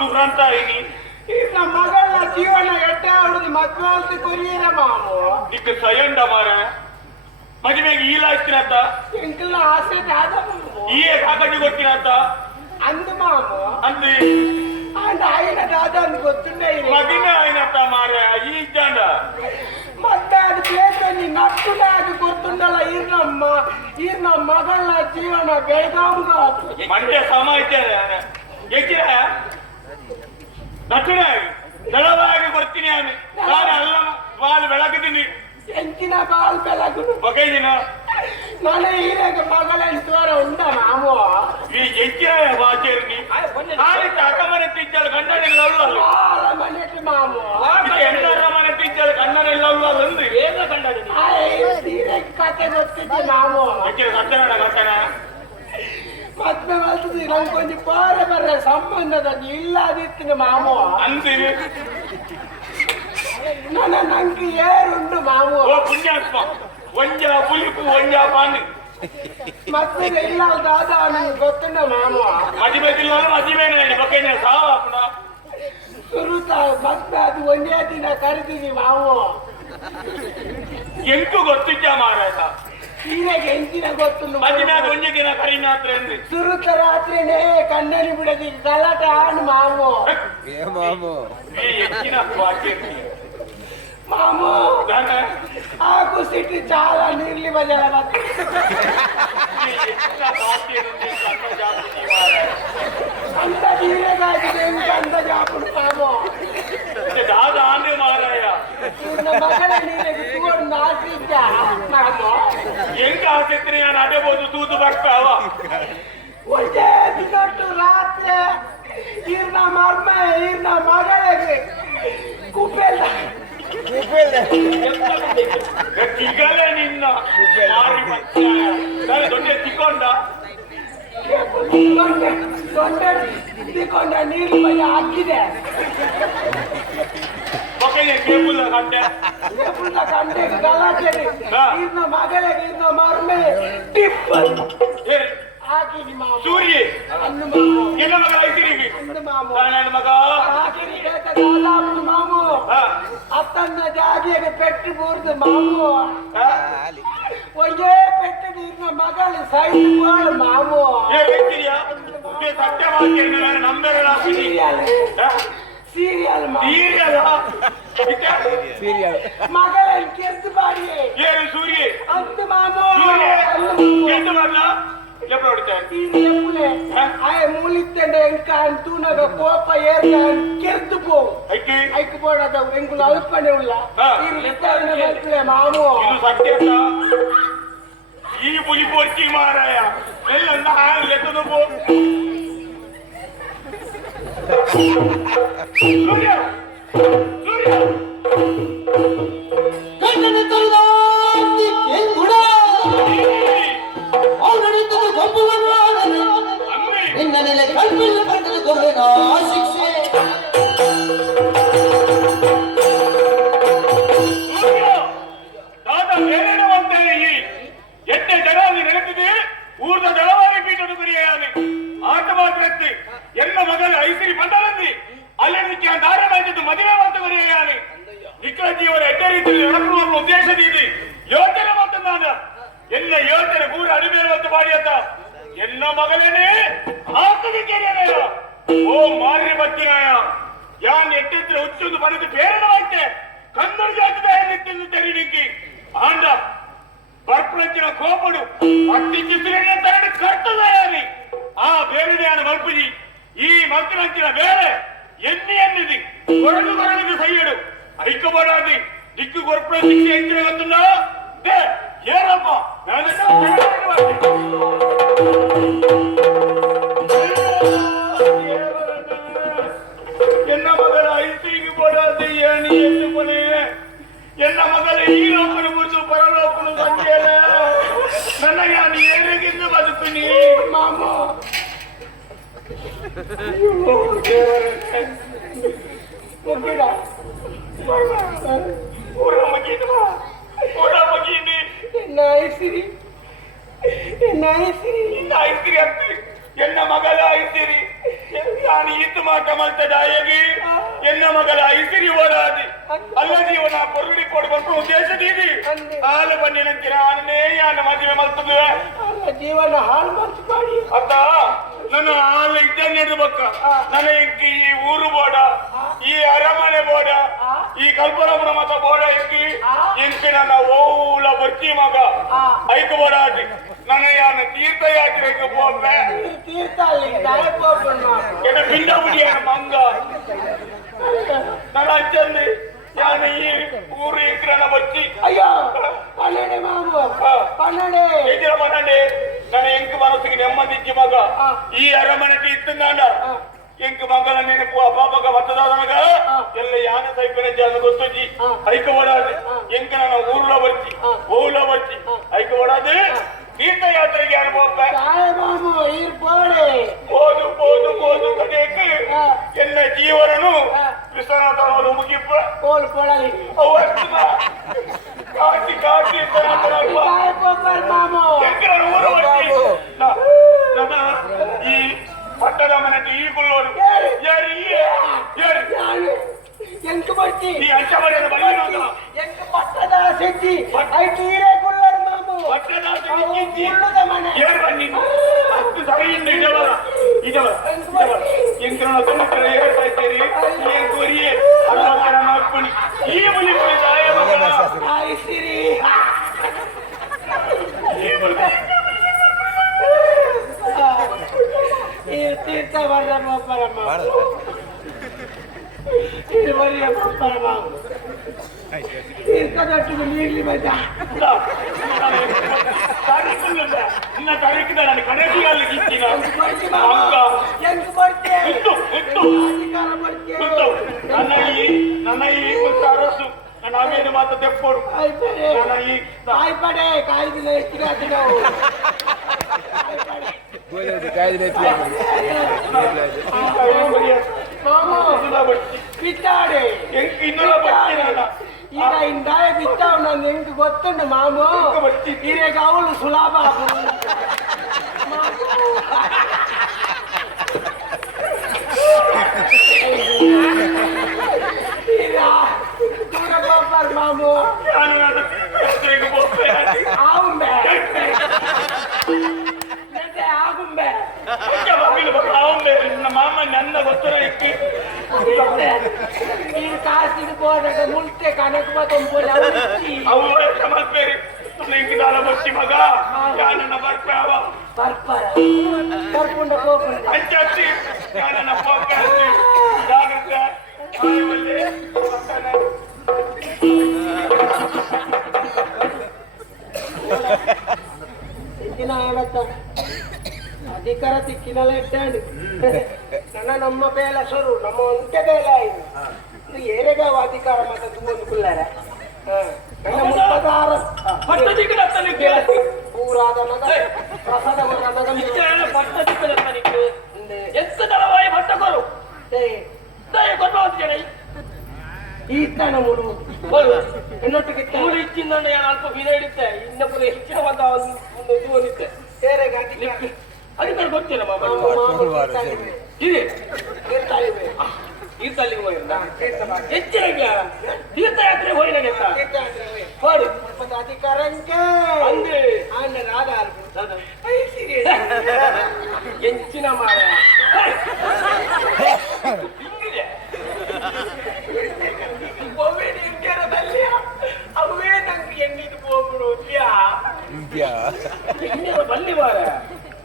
ದುರಂತ ಈಗ ಮಗಳ ಜೀವನ ಎಟ್ಟೆ ಆಡುದು ಮಕ್ಕಳು ಕೊರಿಯರ ಮಾಮು ನಿಕ್ಕ ಸಯಂಡ ಮಾರ ಮದುವೆಗೆ ಈಲಾಯ್ತಿನತ್ತ ಎಂಕಲ್ನ ಆಸೆ ದಾದ ಈ ಕಾಕಟಿ ಗೊತ್ತಿನತ್ತ ಅಂದು ಮಾಮು ಅಂದು ಅಂದ ಆಯ್ನ ದಾದ ಅಂದು ಗೊತ್ತುಂಡೆ ಮದಿನ ಆಯ್ನತ್ತ ಮಾರ ಈ ಇದ್ದಂಡ ಮತ್ತೆ ಅದು ಬೇಕ ನೀ ನಟ್ಟುನ ಅದು ಗೊತ್ತುಂಡಲ್ಲ ಈರ್ನ ಮಗಳ ಜೀವನ ಬೆಳಗಾವ್ಗ ಮಂಡ್ಯ ಸಮ ಇದ್ದಾರೆ ಹೆಚ್ಚಿನ ನಟ್ಟುನ ದಳವಾಗಿ ಬರ್ತೀನಿ ನಾನು ಅಲ್ಲ ಬಾಲ್ ಬೆಳಗಿದ್ದೀನಿ ಎಂಚಿನ ಬಾಲ್ ಬೆಳಗು ಬಗೈದಿನ ನಾನೇ ಈರಾಗ ಮಗಳ ದ್ವಾರ ಉಂಡ ಮಾಮು ಈ ಎಂಚಿನ ಬಾಚೇರ್ನಿ ಆಯ್ತು ಅಕ್ಕಮನೆ ತಿಂಚಲು ಗಂಡನಿಲ್ಲ ಮನೆಟ್ಟು ಮಾಮು ಎಂಟರ ಮನೆ ತಿಂಚಲು ಗಂಡನಿಲ್ಲ ಅಂದು ಏನು ಗಂಡ ಕತೆ ಗೊತ್ತಿದ್ದೆ ಮಾಮು ಹೆಚ್ಚಿನ ಸತ್ಯನಾಡ ಗಂಟನ ಮತ್ತೆ ಬರ್ತದೆ ನಂಗೆ ಕೊಂಚ ಪಾರೆ ಬರ್ರೆ ಸಂಬಂಧದ ಇಲ್ಲದಿತ್ತು ಮಾಮು ಅಂತೀರಿ ನಂಗೆ ಏರುಂಡು ಮಾಮು ಪುಣ್ಯಾತ್ಮ ಒಂಜ ಪುಲಿಪು ಒಂಜ ಪಾಂಡು ಮತ್ತೆ ಇಲ್ಲ ದಾದ ನಂಗೆ ಗೊತ್ತುಂಡ ಮಾಮು ಮದುವೆಗಿಲ್ಲ ಮದುವೆನೇ ಬಗ್ಗೆನೇ ಸಾವಪ್ಪ ಸುರುತ ಮತ್ತೆ ಅದು ಒಂದೇ ದಿನ ಕರೆದಿವಿ ಮಾವು ಎಂಟು ಗೊತ್ತಿದ್ದ ಮಾರಾಯ ಈಗ ಎಂಚಿನ ಗೊತ್ತು ಮದುವೆ ಒಂದೇ ದಿನ ಕರಿನಾತ್ರ ಸುರುತ ರಾತ್ರಿನೇ ಕಣ್ಣಲ್ಲಿ ಬಿಡದಿ ಗಲಾಟ ಆಣು ಮಾವು ಮಾಮು ಹೆಚ್ಚಿನ ಮಾಮು ಆಕು ಸಿಟ್ಟು ಚಾಲ ನೀರ್ಲಿ ಬಜಾರ ಅಂತ ಜೀವಗಾಗಿದೆ ಅಂತ ಜಾಪುಡು ಮಾಮು ದಾದ ಆಂಡೆ ಮಾರಾಯ ಮಗಳ ನೀರಿಗೆ ತೂಡು ನಾಸಿದ್ದ ಮಾಮು ಹೆಂಗ ಆಸಕ್ತಿ ನಾನು ಅಡಬಹುದು ತೂತು ಬರ್ತಾವ ಒಂದೇ ದಿನಟ್ಟು ರಾತ್ರಿ ಈರ್ನ ಮರ್ಮ ಈರ್ನ ಮಗಳಿಗೆ ಕುಪ್ಪೆಲ್ಲ ಈಗಲೇ ನಿನ್ನ ದೊಡ್ಡ ತಿಕ್ಕೊಂಡ ತಿಕ್ಕೊಂಡ ನೀರು ಮನೆ ಹಾಕಿದೆ ಕೇಬುಲ್ಲ ಕಂಡೆ ಗಲಾಟೆ ಇನ್ನ ಮಗಳಿಗೆ ಇನ್ನ ಮರ್ಮೆ ಟಿಪ್ ಹಾಕಿನಿ ಮಾಮ ಸೂರ್ಯ ಎಲ್ಲ ಮಗ ಐತಿರಿ ನನ್ನ ಮಗ ಮಾಮು ಅತ್ತನ್ನ ಜಾಗಿಯಾಗ ಪೆಟ್ಟು ಬೂರ್ದು ಮಾಮು ಒಂದೇ ಪೆಟ್ಟು ನಿನ್ನ ಮಗಳು ಸೈಡ್ ಮಾಮು ಸೀರಿಯಲ್ ಸೀರಿಯಲ್ ಮಗಳನ್ನು ಕೆರ್ದು ಬಾಡಿ ಏನು ಸೂರ್ಯ ಅಂತ ಮಾಮು ಕೆರ್ದು ಮಾಡಲ ಎప్పుడు మూలిత్తండే ఇంకా అంటున్నాడు కోప ఏర్గా కెర్దు పో ఐకి పోడద ఎంగులు అల్పనే ఉల్ల ఇరులిత్తారనే మక్కులే మాము ఇది సత్యత ఈ పులి పొర్చి మారాయ ఎల్లన్న హాల్ ఎత్తను పో సూర్య సూర్య కన్నన తల్లాంది ఎంగుడా ನಿನ್ನೆ ಕಣ್ಣಿಲ್ಲ ಕಣ್ಣಲ್ಲಿ ಕೊಡುವೆನಾ ಶಿಕ್ಷೆ ದಾದ ಬೇರೆನವಂತೆ ಈ ಎಟ್ಟೆ ಜನಾದಿ ನೆನೆದಿದೆ ಊರ್ದ ಜಲವಾರಿ ಪೀಠದ ಗುರಿಯಾನೆ ಆಟ ಮಾತ್ರಕ್ಕೆ ಎಲ್ಲ ಮಗನ ಐಸಿರಿ ಬಂದಲಂದಿ ಅಲ್ಲದಕ್ಕೆ ಧಾರಾವಾಹಿದ್ದು ಮದುವೆ ಮಾತು ಬರೆಯಾನೆ ನಿಖಿಲ ಜೀವನ ಎಡ್ಡ ರೀತಿಯಲ್ಲಿ ನಡೆಸುವ ಉದ್ದೇಶದಿಂದ ಯೋಚನೆ ಮತ್ತು ನಾನು ಎಲ್ಲ ಯೋಚನೆ ಪೂರ ಅಡಿಮೇಲೆ ಮತ್ತು ಮಾಡಿಯತ್ತ ಎನ್ನ ಮಗನೇ ಆತನಿಗೆ ಓ ಮಾರಿ ಬತ್ತಿನಾಯ ಯಾನ್ ಎಟ್ಟಿದ್ರೆ ಹುಚ್ಚೊಂದು ಬರೆದು ಬೇರಣವಾಯ್ತೆ ಕನ್ನಡ ಜಾತಿದ ನಿತ್ಯಂದು ತೆರಿನಿಕ್ಕಿ ಆಂಡ ಬರ್ಪಳಂಚಿನ ಕೋಪಡು ಅತ್ತಿ ಚಿತ್ರಿನ ತರಡಿ ಕರ್ತದಾಯಾನಿ ಆ ಬೇರೆಯಾನ ಮಲ್ಪುಜಿ ಈ ಮಲ್ಪುರಂಚಿನ ಬೇರೆ ಎನ್ನಿದಿ ಕೊರಡು ಕೊರಳಿಗೆ ಸೈಯಡು ಐಕಬಾಡಿ ದಿಕ್ಕು ಕೊರ್ಪಳ ಶಿಕ್ಷೆ ಹೆಚ್ಚಿನ ಗೊತ್ತುಂಡ ಏನಪ್ಪ ಎನ್ನ ಮಗಳ ಐತಿಗೆ ಬೋಡಾದಿ ಏನಿ ಎಂದು ಕೊನೆ ಎನ್ನ ಮಗಳ ಈ ಲೋಕನ ಮುರಿದು ಪರಲೋಕನು ಸಂಜೆಯ ನನ್ನ ನಾನು ಏನಿಗಿಂದು ಬದುಕುನಿ ಮಾಮ ಎನ್ನ ಮಗಳ ಐಸಿರಿ ನಾನು ಈತು ಮಾಟ ಮಲ್ತದಾಯಗಿ ಎನ್ನ ಮಗಳ ಐಸಿರಿ ಓಡಾದಿ ಅಲ್ಲ ಜೀವನ ಕೊರಡಿ ಕೊಡ್ಬೇಕು ಉದ್ದೇಶದೀದಿ ಹಾಲು ಬನ್ನಿನಂತಿನ ಆನೇ ಯಾನ ಮದುವೆ ಮಲ್ತದ ಜೀವನ ಹಾಳು ಮಲ್ತು ಅತ್ತ ನನ್ನ ಹಾಲು ಇದ್ದೇನೆ ಬಕ್ಕ ನನ್ನ ಈ ಊರು ಬೋಡ ಈ ಅರಮನೆ ಬೋಡ ಈ ಕಲ್ಪರಮಣ ಮತ ಬೋಡ ಎಕ್ಕಿ ಇಂಕಿ ನನ್ನ ಓಲ ಬರ್ತಿ ಮಗ ಐಕ ಬೋಡ ಆದಿ ನನ್ನ ಯಾನ ತೀರ್ಥಯಾತ್ರೆಗೆ ಹೋಗ್ಬೆ ಎನ್ನ ಪಿಂಡ ಬಿಡಿಯಾನ ಮಂಗ ನನ್ನ ಅಜ್ಜಂದು ಯಾನ ಈ ಊರು ಇಂಕ್ರನ ಬರ್ತಿ ಅಯ್ಯೋ ಪನ್ನಡೆ ಮಾಮು ಪನ್ನಡೆ ಎಜರ ಪನ್ನಡೆ ನನ್ನ ಎಂಕ ಮನಸ್ಸಿಗೆ ನೆಮ್ಮದಿಜ್ಜಿ ಮಗ ಈ ಅರಮನೆಗೆ ಇತ್ತು ನಾನ ಎಂಕ ಮಗನ ನೆನಪು ಅಪಾಪಕ ಬತ್ತದಾದನಗ ಎಲ್ಲ ಯಾನ ಸೈಕನೆ ಜಾನ ಗೊತ್ತುಜಿ ಐಕ ಓಡಾದೆ ಎಂಕ ನನ್ನ ಊರ್ಲ ಬರ್ತಿ ಓಲ ಬರ್ತಿ ಐಕ ಓಡಾದೆ ತೀರ್ಥಯಾತ್ರೆಗೆ ಯಾರು ಹೋಗ್ತಾರೆ ಓದು ಓದು ಓದು ಕಡೆಗೆ ಎನ್ನ ಜೀವನನು ವಿಶ್ವನಾಥನವರು ಮುಗಿಪ್ಪ ಕಾಟಿ ಕಾಟಿ ಈ ಪಟ್ಟದ ಮನೆಗೆ ಈ ಗುಲ್ಲೋರು ಎಂಟು ಬರ್ತಿ ಈ ಅಂಚ ಮನೆಯ ಬರೀ ಎಂಟು ಪಟ್ಟದ ಸಿದ್ಧಿ ಐದು ಹೀರೆ ಗುಲ್ಲರು ಮಾಮು ಪಟ್ಟದ ಸಿದ್ಧಿ ಏರ್ ಬನ್ನಿ ಅಷ್ಟು ಸರಿಯಿಂದ ಇದವ ಎಂಕರಣ ತೊಂದರೆ ಹೇಳ್ತಾ ಇದ್ದೀರಿ ಏನ್ ಕೋರಿಯೇ ಅರವತ್ತರ ಮಾಡ್ಕೊಂಡು ಈ ಮುಲಿ ಆಯ್ಸಿರಿ ಈ ತೀರ್ಥ ಬರಮ್ಮ ಪರಮ ಇದು ಬರಿಯಮ್ಮ ಪರಮ ತೀರ್ಥದೊಟ್ಟಿಗೆ ನೀಡ್ಲಿ ಮಜಾ ಇನ್ನ ತಾರೀಕಿದ ನಾನು ಕಣಕಿಯಲ್ಲಿ ಗಿಚ್ಚಿನ ನನ್ನ ಈ ಅರಸು ನಾವೇನು ಮಾತು ತೆಪ್ಪೋಡು ಕಾಯ್ಪಡೆ ಕಾಯ್ದಿಲ್ಲ ಹೆಚ್ಚಿಗೆ ಬಿಟ್ಟಾಡೆ ಈಗ ಇಂದಾಯ ಬಿಟ್ಟಾವ್ ನಾನು ಹೆಂಗ್ ಗೊತ್ತುಂಡು ಮಾಮು ಈಗ ಅವಳು ಸುಲಭ ಮಾಮು ಆಗುಂಬೆ ಆಗುಂಬೆ ಮಾಮ ನನ್ನ ಗೊತ್ತರ ಇಕ್ಕಿ ಈ ಕಾಸಿಗೆ ಹೋದಾಗ ಮುಲ್ತೆ ಕನಕ ಮತ್ತೊಂದು ಅವು ಸಮರ್ಪೇರಿ ನೆಂಗಿದಾಲ ಬಸ್ಸಿ ಮಗ ಯಾನನ್ನ ಬರ್ಪಾವ ಬರ್ಪಾರ ಬರ್ಪುಂಡ ಹೋಗ್ಬಂಡ ಅಂಚಿ ಯಾನನ್ನ ಹೋಗ್ಬಂಡ ಜಾಗ್ರತೆ ಆಯವಲ್ಲಿ ಇಕ್ಕಿನ ಹೇಳತ್ತ ಅಧಿಕಾರ ತಿಕ್ಕಿನಲ್ಲ ಇಟ್ಟಾಂಡಿ ನನ್ನ ನಮ್ಮ ಬೇಲ ಸೊರು ನಮ್ಮ ಒಂಟೆ ಬೇಲ ಇದು ಏರೆಗಾವ ಅಧಿಕಾರ ಮತ್ತೆ ತುಂಬ ಕುಲ್ಲಾರ ನನ್ನ ಮುಪ್ಪದಾರ ಪೂರಾದ ಪ್ರಸಾದ ఎంత తలవాయి పట్టకొరు దయ కొట్టవచ్చునే ఈతన మూడు ఎన్నట్టుకి మూడు ఇచ్చిందండి నేను అల్ప వినేడితే ఇన్నప్పుడు ఇచ్చిన వంద ముందు దూనితే వేరే గాటి అది ఇక్కడ కొట్టిన మామ ఇది ತೀರ್ಥಲ್ಲಿಗೆ ಹೋಗಿಲ್ಲ ಹೆಚ್ಚಿನ ತೀರ್ಥಯಾತ್ರೆ ಹೋಗಿಲ್ಲ ಹೋಡು ಅಧಿಕಾರ ಅಂದ್ರೆ ರಾಧ ಹೆಂಚಿನ ಮಾರ ಅವೇ ನಂಗೆ ಎಣ್ಣಿದು ಹೋಗ್ಬಿಡು ಬಲ್ಲಿ ಮಾರ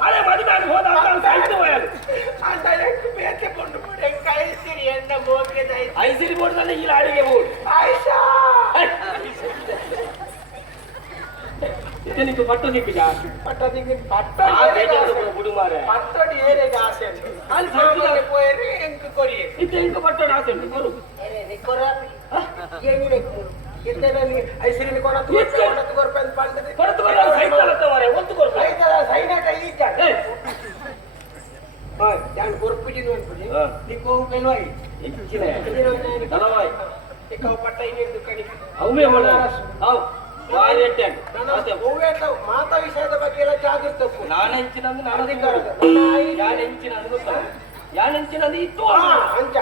ಹಳೆ ಮದುವೆ ಹೋದ ಸಾಯ್ತು ಬೇಕೆ ಕೊಂಡು ಕಳಿಸಿರಿ ಎಣ್ಣ ಹೋಗಿ ಐಸಿರಿ ಬೋರ್ಡ್ನಲ್ಲಿ ಇಲ್ಲ ಅಡಿಗೆ ಬೋರ್ಡ್ ಆಯ್ತಾ ಇದನಿಗೆ ಪಟ್ಟು ನಿಪ್ಪಿಗ ಪಟ್ಟದಿಗೆ ಬಿಡು ಮಾರ ಪಟ್ಟಡಿ ಏನೇಗೆ ಆಸೆ ಅಲ್ಲಿ ಪೋಯರಿ ಎಂಕ್ ಕೊರಿ ಇದು ಎಂಕ ಪಟ್ಟಣ ಆಸೆ ಉಂಟು ಕೊರು ಕೊರ ಏನಿದೆ ಇದ್ದೇನೆ ಐಸಿರಿ ಕೊಡತ್ತು ಕೊರಪಂತ ಪಂಡದಿ ಕೊರತು ಬರ ಸೈಕಲ್ ಮಾರೆ ಒಂದು ಕೊರತು ಐದರ ಸೈನಾಟ ಈಗ ಯಾನ್ ಕೊರಪಿಡಿದು ಅನ್ಬಿಡಿ ನಿಕ್ಕೋ ಬೆಲ್ವಾಯಿ ಹೆಚ್ಚಿನ ತಲವಾಯಿ ನಿಕ್ಕೋ ಪಟ್ಟ ಇನ್ನೊಂದು ಕಡಿ ಅವೇ ಮಾಡ ಹೌ ಬಾರಿ ಅಟ್ಟೆ ಮಾತಾ ವಿಷಯದ ಬಗ್ಗೆ ಎಲ್ಲ ಜಾಗೃತಪ್ಪು ನಾನು ಹೆಂಚಿನಂದು ನಾನು ಯಾನ್ ಹೆಂಚಿನಂದು ಗೊತ್ತಾ ಯಾನ್ ಹೆಂಚಿನಂದು ಇತ್ತು ಅಂಚ